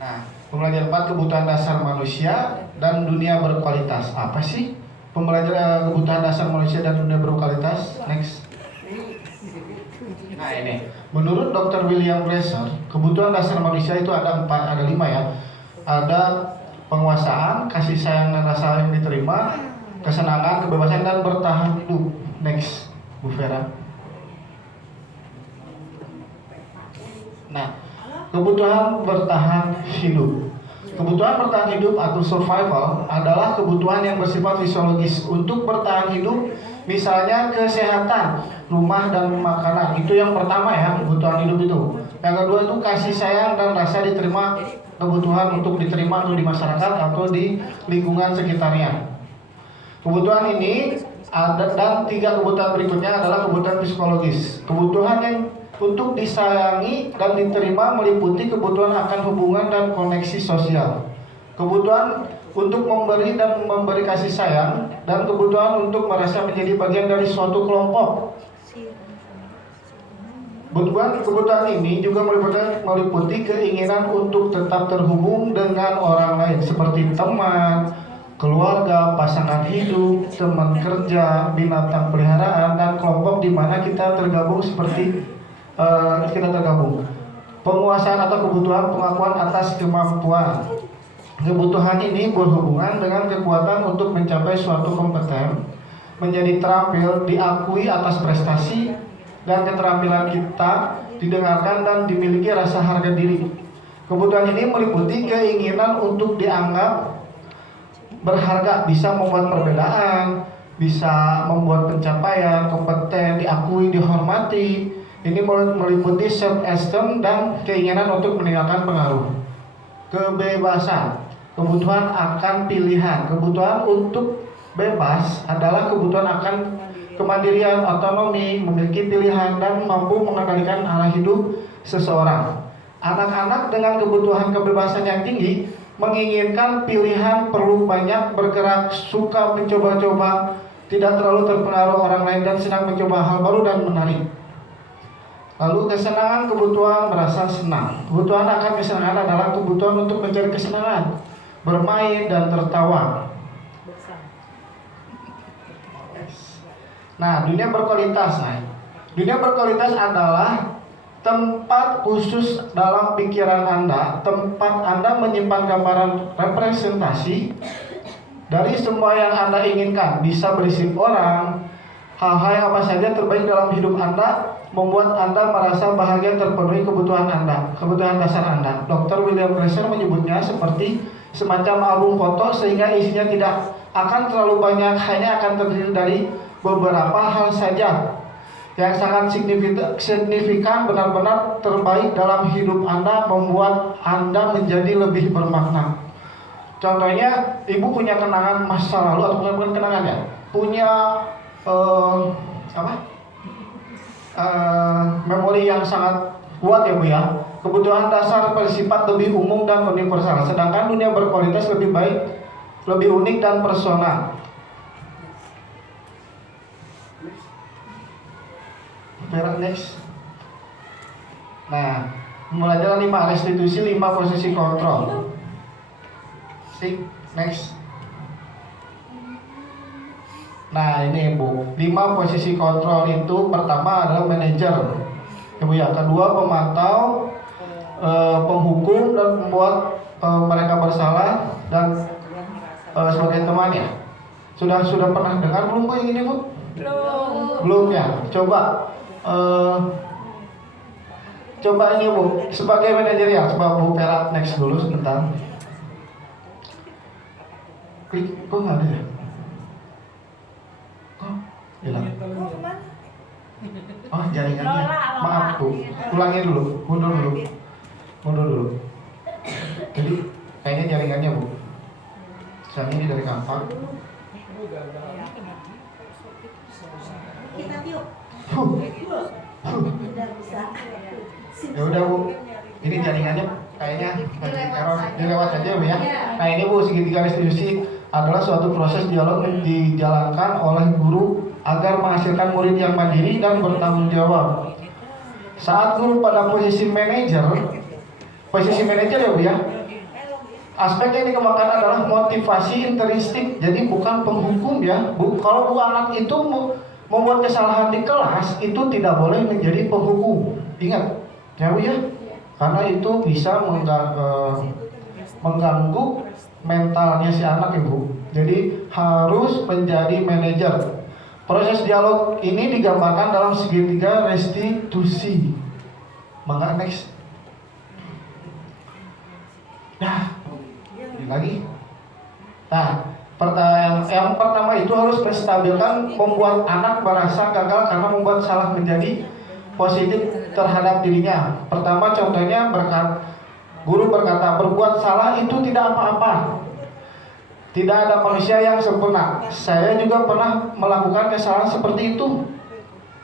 Nah, pembelajaran 4 kebutuhan dasar manusia dan dunia berkualitas. Apa sih pembelajaran kebutuhan dasar manusia dan dunia berkualitas? Next. Nah ini, menurut Dr. William Fraser, kebutuhan dasar manusia itu ada 5 ya. Ada penguasaan, kasih sayang dan rasa yang diterima, kesenangan, kebebasan, dan bertahan hidup. Next, Bu Vera. Nah, kebutuhan bertahan hidup. Kebutuhan bertahan hidup atau survival adalah kebutuhan yang bersifat fisiologis. Untuk bertahan hidup, misalnya kesehatan, rumah, dan makanan. Itu yang pertama ya, kebutuhan hidup itu. Yang kedua itu kasih sayang dan rasa diterima, kebutuhan untuk diterima di masyarakat atau di lingkungan sekitarnya. Kebutuhan ini ada, dan 3 kebutuhan berikutnya adalah kebutuhan psikologis. Kebutuhan yang untuk disayangi dan diterima meliputi kebutuhan akan hubungan dan koneksi sosial. Kebutuhan untuk memberi dan memberi kasih sayang, dan kebutuhan untuk merasa menjadi bagian dari suatu kelompok. Kebutuhan ini juga meliputi keinginan untuk tetap terhubung dengan orang lain seperti teman, keluarga, pasangan hidup, teman kerja, binatang peliharaan, dan kelompok di mana kita tergabung Penguasaan atau kebutuhan pengakuan atas kemampuan. Kebutuhan ini berhubungan dengan kekuatan untuk mencapai suatu kompeten, menjadi terampil, diakui atas prestasi, dan keterampilan kita didengarkan dan dimiliki rasa harga diri. Kebutuhan ini meliputi keinginan untuk dianggap berharga, bisa membuat perbedaan, bisa membuat pencapaian, kompeten, diakui, dihormati. Ini meliputi self-esteem dan keinginan untuk meninggalkan pengaruh. Kebebasan, kebutuhan akan pilihan. Kebutuhan untuk bebas adalah kebutuhan kemandirian, otonomi, memiliki pilihan, dan mampu mengendalikan arah hidup seseorang. Anak-anak dengan kebutuhan kebebasan yang tinggi menginginkan pilihan, perlu banyak bergerak, suka mencoba-coba, tidak terlalu terpengaruh orang lain, dan senang mencoba hal baru dan menarik. Lalu kesenangan, kebutuhan merasa senang. Kebutuhan akan kesenangan adalah kebutuhan untuk mencari kesenangan, bermain dan tertawa. Nah, dunia berkualitas. Dunia berkualitas adalah tempat khusus dalam pikiran Anda, tempat Anda menyimpan gambaran representasi dari semua yang Anda inginkan. Bisa berisi orang, hal-hal apa saja terbaik dalam hidup Anda, membuat Anda merasa bahagia, terpenuhi kebutuhan Anda, kebutuhan dasar Anda. Dr. William Glasser menyebutnya seperti semacam album foto, sehingga isinya tidak akan terlalu banyak, hanya akan terdiri dari beberapa hal saja yang sangat signifikan, benar-benar terbaik dalam hidup Anda, membuat Anda menjadi lebih bermakna. Contohnya, ibu punya kenangan masa lalu, atau bukan kenangan ya, punya memori yang sangat kuat ya Bu ya. Kebutuhan dasar bersifat lebih umum dan universal, sedangkan dunia berkualitas lebih baik, lebih unik dan personal. Next. Nah, belajar 5 restitusi, 5 posisi kontrol. Next. Nah, ini Bu, 5 posisi kontrol itu pertama adalah manajer, Ibu ya. Kedua pemantau, penghukum dan membuat mereka bersalah, dan sebagai teman ya. Sudah pernah dengar belum Bu yang ini Bu? Belum ya. Coba ini Bu, sebagai manajer ya. Coba Bu Perat next dulu sebentar. Klik, kok nggak ada ya? Kok hilang? Oh, jaringannya. Maaf Bu, ulangi dulu, mundur dulu. Jadi kayaknya jaringannya Bu. Yang ini dari kampak. Kita tiup. Ya udah Bu, ini jaringannya kayaknya error, dilewat aja Bu ya. Nah ini Bu, segitiga restitusi adalah suatu proses dialog yang dijalankan oleh guru agar menghasilkan murid yang mandiri dan bertanggung jawab. Saat guru pada posisi manajer ya Bu ya, aspek yang dikembangkan adalah motivasi intrinsik, jadi bukan penghukum ya Bu. Kalau Bu anak itu membuat kesalahan di kelas, itu tidak boleh menjadi penghukum. Ingat ya Bu ya, karena itu bisa mengganggu mentalnya si anak Ibu. Jadi harus menjadi manajer. Proses dialog ini digambarkan dalam segitiga restitusi. Mangga next. Nah, ini lagi. Nah, yang pertama itu harus menstabilkan, membuat anak merasa gagal karena membuat salah menjadi positif terhadap dirinya. Pertama contohnya, guru berkata, berbuat salah itu tidak apa-apa. Tidak ada manusia yang sempurna. Saya juga pernah melakukan kesalahan seperti itu.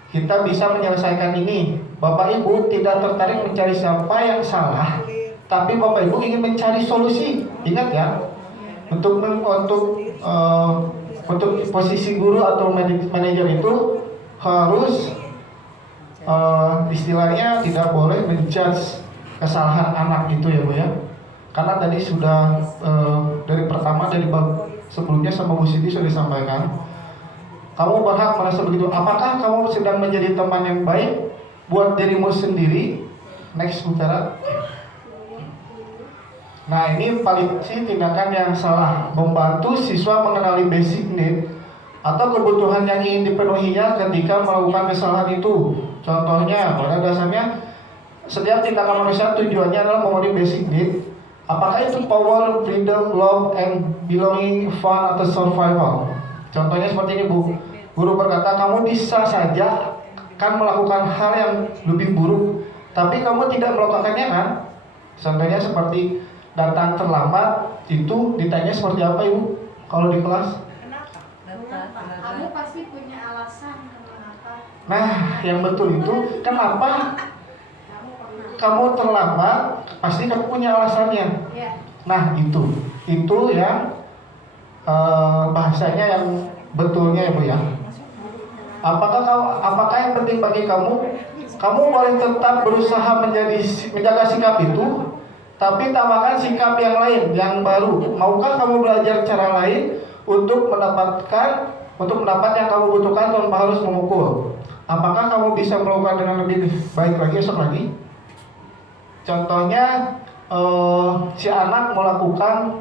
Kita bisa menyelesaikan ini. Bapak Ibu tidak tertarik mencari siapa yang salah, tapi Bapak Ibu ingin mencari solusi. Ingat ya, untuk posisi guru atau manajer itu harus istilahnya tidak boleh menjudge kesalahan anak itu ya Bu ya. Karena tadi sudah dari pertama, dari bab sebelumnya sama Bu Siti sudah disampaikan, kamu berhak merasa begitu. Apakah kamu sedang menjadi teman yang baik buat dirimu sendiri? Next Bu Tera. Nah ini polisi tindakan yang salah, membantu siswa mengenali basic need atau kebutuhan yang ingin dipenuhinya ketika melakukan kesalahan itu. Contohnya, pada dasarnya setiap tindakan manusia tujuannya adalah memenuhi basic need. Apakah itu power, freedom, love, and belonging, fun, atau survival? Contohnya seperti ini Bu. Guru berkata, kamu bisa saja kan melakukan hal yang lebih buruk, tapi kamu tidak melakukannya kan? Contohnya seperti datang terlambat, itu ditanya seperti apa Ibu kalau di kelas? Kenapa? Kamu pasti punya alasan. Nah, yang betul itu kenapa kamu terlambat? Pasti kamu punya alasannya. Nah, itu yang bahasanya yang betulnya ya Bu ya. Apakah yang penting bagi kamu? Kamu boleh tetap berusaha menjaga sikap itu, tapi tambahkan sikap yang lain, yang baru. Maukah kamu belajar cara lain untuk mendapat yang kamu butuhkan tanpa harus memukul? Apakah kamu bisa melakukan dengan lebih baik lagi esok lagi? Contohnya si anak melakukan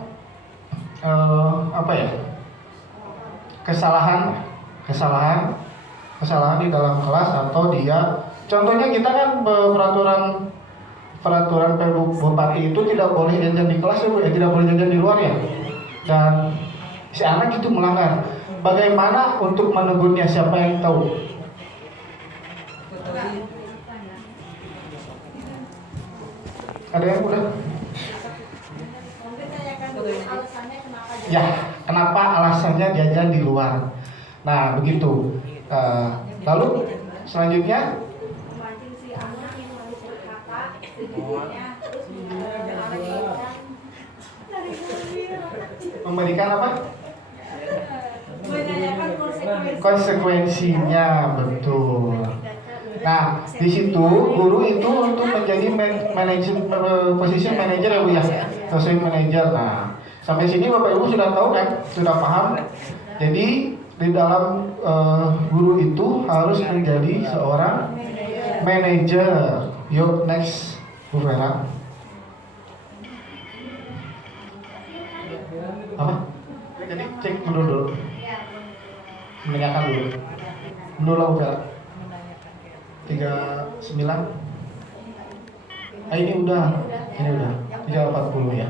kesalahan di dalam kelas, atau dia contohnya kita kan peraturan Bupati itu tidak boleh jajan di kelas ya Bu, tidak boleh jajan di luar ya. Dan si anak itu melanggar. Bagaimana untuk menegurnya? Siapa yang tahu? Ada yang udah? Ya, kenapa alasannya jajan di luar? Nah, begitu. Lalu selanjutnya memberikan apa? Konsekuensinya, betul. Nah, di situ guru itu untuk menjadi position manager ya Bu ya, social manager. Nah, sampai sini Bapak Ibu sudah tahu kan, sudah paham. Jadi di dalam guru itu harus menjadi seorang manajer. Yuk next Bu Vera. Apa? Jadi cek dulu. Menanyakan dulu. Dulu Bu Vera. 39. Ini udah 340 ya.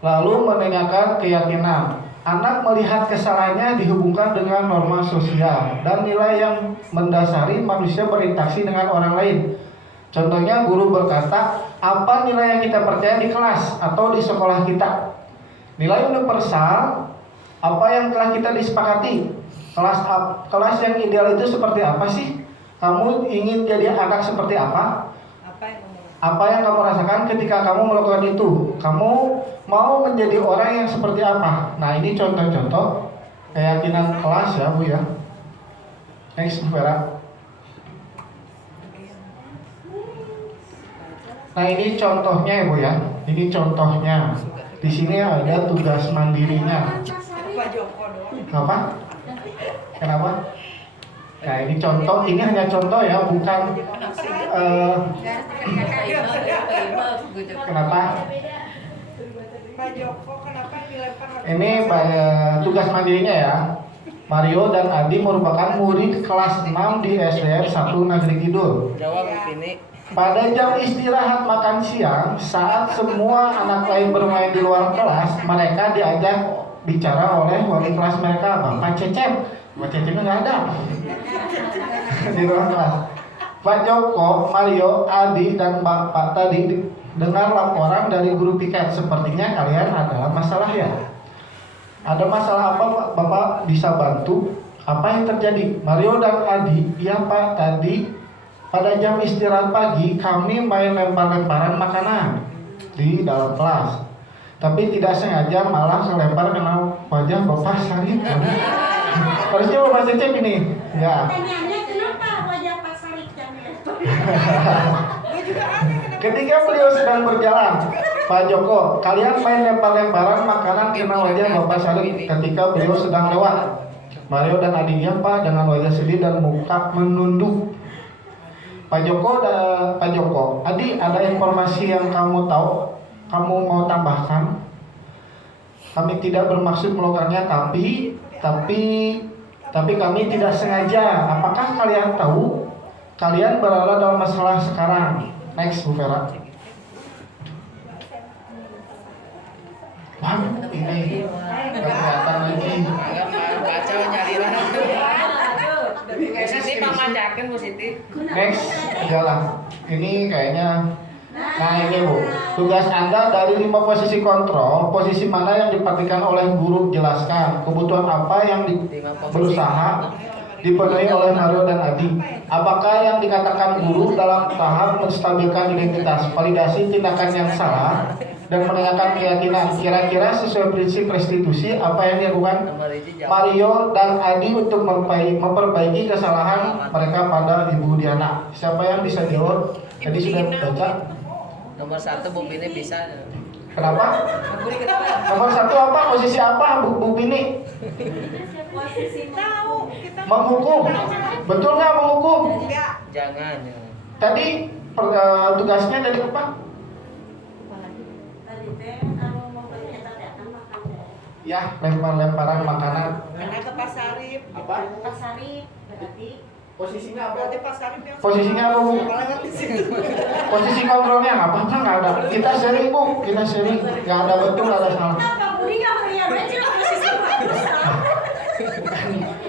Lalu menanyakan keyakinan. Anak melihat kesalahannya dihubungkan dengan norma sosial dan nilai yang mendasari manusia berinteraksi dengan orang lain. Contohnya guru berkata, apa nilai yang kita percaya di kelas atau di sekolah kita? Nilai universal, apa yang telah kita disepakati? Kelas yang ideal itu seperti apa sih? Kamu ingin jadi anak seperti apa? Apa yang kamu rasakan ketika kamu melakukan itu? Kamu mau menjadi orang yang seperti apa? Nah, ini contoh-contoh keyakinan kelas ya Bu ya. Next Bu Vera. Nah, ini contohnya ya Bu ya. Ini contohnya. Di sini ada tugas mandirinya. Apa? Kenapa? Nah, ini contoh, ini hanya contoh ya, bukan kenapa? Ini tugas mandirinya ya. Mario dan Adi merupakan murid kelas 6 di SDN 1 Negeri Kidul. Pada jam istirahat makan siang, saat semua anak lain bermain di luar kelas, mereka diajak bicara oleh wali kelas mereka, Bapak Cecep. Bapak Cecep nggak ada di ruang kelas. Pak Joko, Mario, Adi, dan Bapak tadi dengar laporan dari guru piket. Sepertinya kalian adalah masalah ya. Ada masalah apa Pak? Bapak bisa bantu? Apa yang terjadi? Mario dan Adi, iya Pak, tadi pada jam istirahat pagi kami main lempar-lemparan makanan di dalam kelas. Tapi tidak sengaja malah selempar kena wajah Bapak Sarip. Harusnya Bapak Cecep ini. Enggak. Pertanyaannya kenapa wajah Pak Sarip yang Ketika beliau sedang berjalan, Pak Joko, kalian main lempar-lemparan makanan kena wajah Bapak Sarip ketika beliau sedang lewat. Mario dan adiknya Pak dengan wajah sedih dan muka menunduk. Pak Joko, Adi, ada informasi yang kamu tahu, kamu mau tambahkan? Kami tidak bermaksud melakukannya, tapi kami tidak sengaja. Apakah kalian tahu? Kalian berada dalam masalah sekarang. Next, Bu Vera. Wah, ini kelihatan lagi. Baca nyari lah. Positif memanjakan positif. Next, jalan. Ini kayaknya. Nah ini Bu, tugas Anda dari 5 posisi kontrol, posisi mana yang diperhatikan oleh guru jelaskan, kebutuhan apa yang berusaha dipenuhi oleh Mario dan Adi. Apakah yang dikatakan guru dalam tahap menstabilkan identitas, validasi tindakan yang salah, dan menegakkan keyakinan? Kira-kira sesuai prinsip restitusi, apa yang dilakukan Mario dan Adi untuk memperbaiki kesalahan mereka pada Ibu Diana? Siapa yang bisa jawab? Tadi sudah baca. Nomor 1 Bu Bini bisa. Kenapa? Nomor 1 apa? Posisi apa Bu Bini? Posisi tahu kita Menghukum. Betul nggak menghukum? Jangan. Tadi tugasnya dari apa? tadi teh mau bercerita akan makan Ya, lempar-lemparan makanan. karena ke pasarip Apa? pasarip berarti Posisinya apa? berarti pasarip yang Posisinya apa Bu? ngerti situ. Posisi kontrolnya apa? Nggak ada. Kita sharing Bu, kita sharing. Nggak ada betul, nggak ada salah. Pak Budi nggak melihat aja posisi bagus.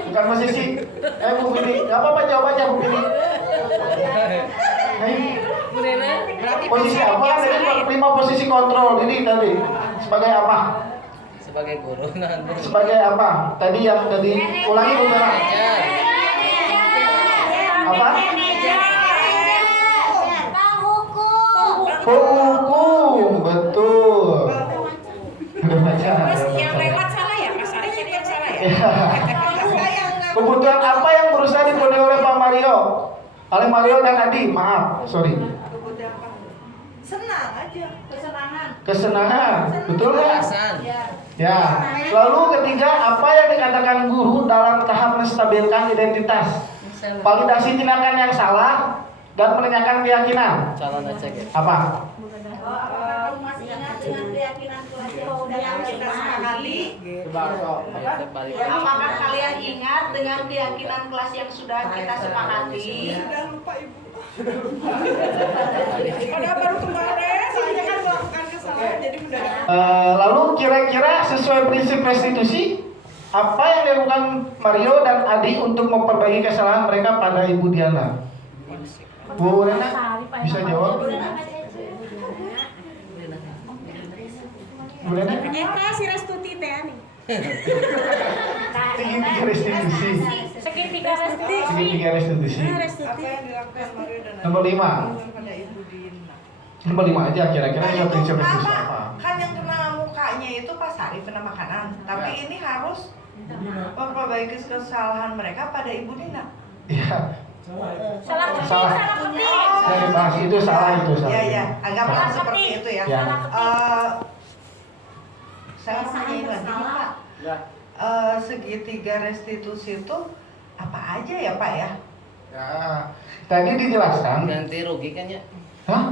Bukan posisi. Bu Bini, nggak apa-apa jawab aja Bu Bini. Posisi apa? Dari 5 posisi kontrol ini tadi. Sebagai apa? Sebagai guru. Sebagai apa? Tadi yang tadi ulangi Bu Mera. Apa? Penghukum, betul. Udah baca. Yang lewat salah ya, Mas Ari tadi yang salah ya. Kebutuhan apa yang berusaha dipenuhi oleh Pak Mario? Oleh Mario dan Adi, maaf, sorry. Senang aja, kesenangan. Kesenangan, betul nggak? Alasan. Ya. Lalu ketiga, apa yang dikatakan guru dalam tahap menstabilkan identitas? Validasi tindakan yang salah dan menanyakan keyakinan. Calon aja gitu. Apa? Apakah masih ingat dengan keyakinan kelas yang kita sepakati? Apakah kalian ingat dengan keyakinan kelas yang sudah kita sepakati? Sudah lupa Ibu. Padahal baru kemarin, soalnya kan melakukan kesalahan jadi mendadak. Lalu kira-kira sesuai prinsip restitusi, apa yang dilakukan Mario dan Adi untuk memperbaiki kesalahan mereka pada Ibu Diana? Bu Rena bisa jawab? Bu Rena? Si Restuti teh nih. Segitiga restitusi. Segitiga Restuti. Segitiga restitusi. Restuti. Apa yang dilakukan Mario dan Nomor 5. pada Ibu Dina? Nomor 5 aja kira-kira sesuai prinsip restitusi apa? Kan yang kena mukanya itu Pak Sarif kena makanan, tapi ini harus memperbaiki kesalahan mereka pada Ibu Dina. Iya. Salah ketik, Salah. salah ketik. Saya dibahas itu salah itu salah. Ya ya, agama Salah. seperti itu ya. Ya. Saya mau nanyain lagi nih, Pak. Segitiga restitusi itu apa aja ya Pak ya? Ya. Tadi dijelaskan. Ganti rugi kan ya? Hah?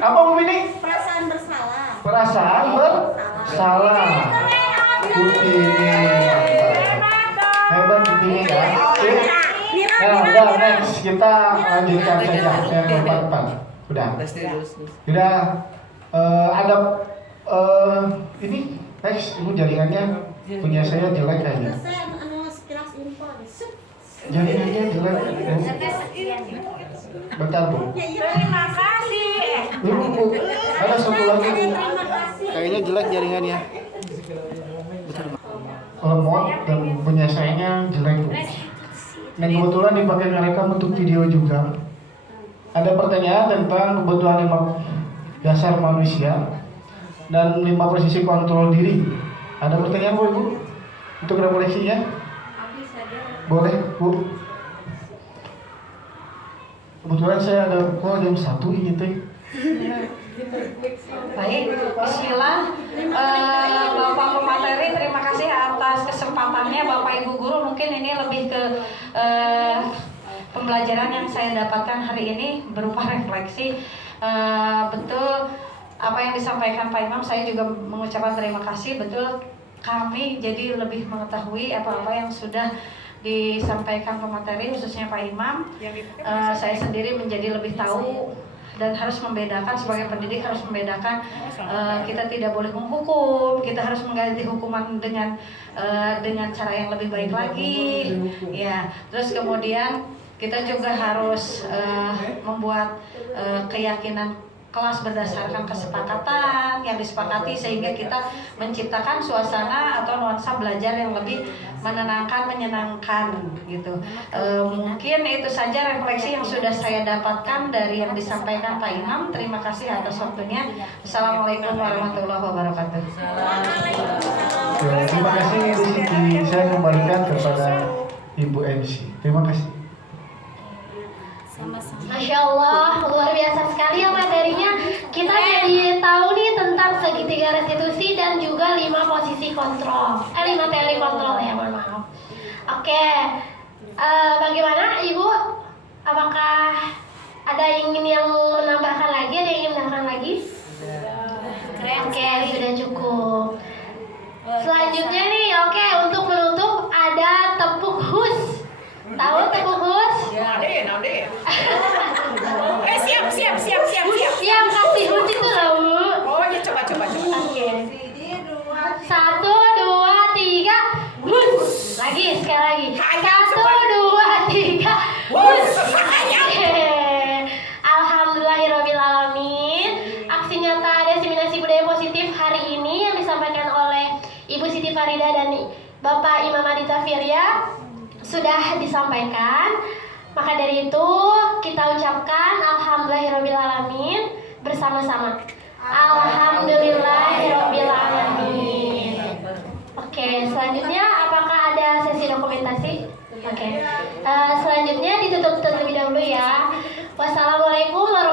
Apa Bu ini? Perasaan bersalah. Perasaan bersalah. Bukti ini. Hebat bukti ini ya. Nah, udah next kita lanjutkan saja yang keempat. Udah. Restitusi. Udah. Ada ini next ibu jaringannya punya saya jelek kayaknya. Saya sekilas info. Jaringannya jelek. Bentar Bu. Terima kasih. Bu. Ada satu lagi Bu. Terima kasih. Kayaknya jelek jaringannya. Lemot dan penyelesaiannya jelek Bu. Dan kebetulan dipakai ngerekam untuk video juga. Ada pertanyaan tentang kebutuhan 5 dasar manusia dan 5 posisi kontrol diri. Ada pertanyaan Bu Ibu? Untuk refleksinya? Boleh Bu. Kebetulan saya ada jam 1 ini teh. Baik, bismillah. Bapak pemateri, terima kasih atas kesempatannya. Bapak Ibu Guru, mungkin ini lebih ke pembelajaran yang saya dapatkan hari ini berupa refleksi. Betul apa yang disampaikan Pak Imam, saya juga mengucapkan terima kasih. Betul, kami jadi lebih mengetahui apa-apa yang sudah disampaikan pemateri, khususnya Pak Imam. Saya sendiri menjadi lebih tahu dan harus membedakan, sebagai pendidik harus membedakan, kita tidak boleh menghukum, kita harus mengganti hukuman dengan cara yang lebih baik lagi, ya. Terus kemudian kita juga harus membuat keyakinan kelas berdasarkan kesepakatan yang disepakati sehingga kita menciptakan suasana atau nuansa belajar yang lebih menenangkan, menyenangkan gitu. Mungkin itu saja refleksi yang sudah saya dapatkan dari yang disampaikan Pak Imam. Terima kasih atas waktunya. Assalamualaikum warahmatullahi wabarakatuh. Terima kasih Bu Siti. Saya kembalikan kepada Ibu MC. Terima kasih. Masya Allah, luar biasa sekali ya materinya. Kita jadi tahu nih tentang segitiga restitusi dan juga 5 posisi kontrol. 5 teori kontrol ya, mohon maaf. Oke, bagaimana Ibu? Apakah ada yang menambahkan lagi? Ada yang ingin menambahkan lagi? Oke, sudah cukup. Selanjutnya nih, oke, untuk menutup ada tepuk hus. Tahu tepuk hus? Nade. Siap. Siap kasih hus itu loh, Bu. Oh ya, coba. Oke. 1, 2, 3, hus. Lagi, sekali lagi. 1, 2, 3, hus. Alhamdulillahirrabbilalamin. Aksi nyata diseminasi budaya positif hari ini yang disampaikan oleh Ibu Siti Farida dan Bapak Imam Adita Firya sudah disampaikan. Maka dari itu kita ucapkan alhamdulillahirabbil bersama-sama. Alhamdulillahirabbil. Oke, selanjutnya apakah ada sesi dokumentasi? Oke. Selanjutnya ditutup terlebih dahulu ya. Wassalamualaikum warahmatullahi wabarakatuh.